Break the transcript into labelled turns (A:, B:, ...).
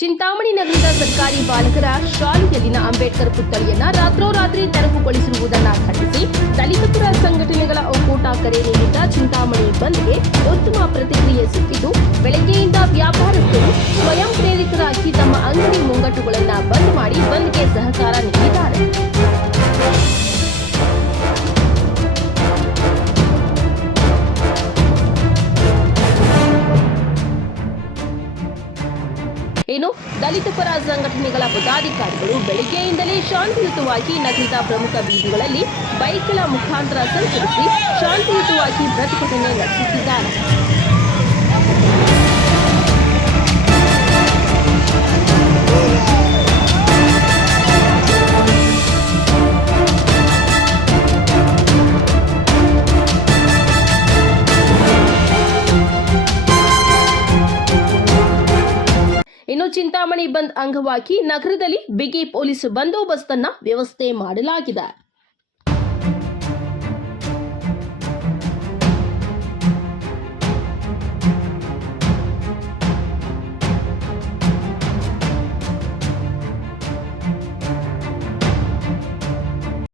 A: ಚಿಂತಾಮಣಿ ನಗರದ ಸರ್ಕಾರಿ ಬಾಲಕರ ಶಾಲೆಯಲ್ಲಿನ ಅಂಬೇಡ್ಕರ್ ಪುತ್ಥಳಿಯನ್ನ ರಾತ್ರೋರಾತ್ರಿ ತೆರವುಗೊಳಿಸಿರುವುದನ್ನು ಖಂಡಿಸಿ ದಲಿತಪುರ ಸಂಘಟನೆಗಳ ಒಕ್ಕೂಟ ಕರೆ ನೀಡಿದ್ದ ಚಿಂತಾಮಣಿ ಬಂದ್ಗೆ ಉತ್ತಮ ಪ್ರತಿಕ್ರಿಯೆ ಸಿಕ್ಕಿದ್ದು, ಬೆಳಗ್ಗೆಯಿಂದ ವ್ಯಾಪಾರಸ್ಥರು ಸ್ವಯಂ ಪ್ರೇರಿತರಾಗಿ ತಮ್ಮ ಅಂಗಡಿ ಮುಂಗಟ್ಟುಗಳನ್ನು ಬಂದ್ ಮಾಡಿ ಬಂದ್ಗೆ ಸಹಕಾರ ನೀಡಿದ್ದಾರೆ. ಇನ್ನು ದಲಿತ ಪರ ಸಂಘಟನೆಗಳ ಪದಾಧಿಕಾರಿಗಳು ಬೆಳಗ್ಗೆಯಿಂದಲೇ ಶಾಂತಿಯುತವಾಗಿ ನಗರದ ಪ್ರಮುಖ ಬೀದಿಗಳಲ್ಲಿ ಬೈಕ್ಗಳ ಮುಖಾಂತರ ಸಂಚರಿಸಿ ಶಾಂತಿಯುತವಾಗಿ ಪ್ರತಿಭಟನೆ ನಡೆಸುತ್ತಿದ್ದಾರೆ. ಇನ್ನು ಚಿಂತಾಮಣಿ ಬಂದ್ ಅಂಗವಾಗಿ ನಗರದಲ್ಲಿ ಬಿಗಿ ಪೊಲೀಸ್ ಬಂದೋಬಸ್ತನ್ನ ವ್ಯವಸ್ಥೆ ಮಾಡಲಾಗಿದೆ.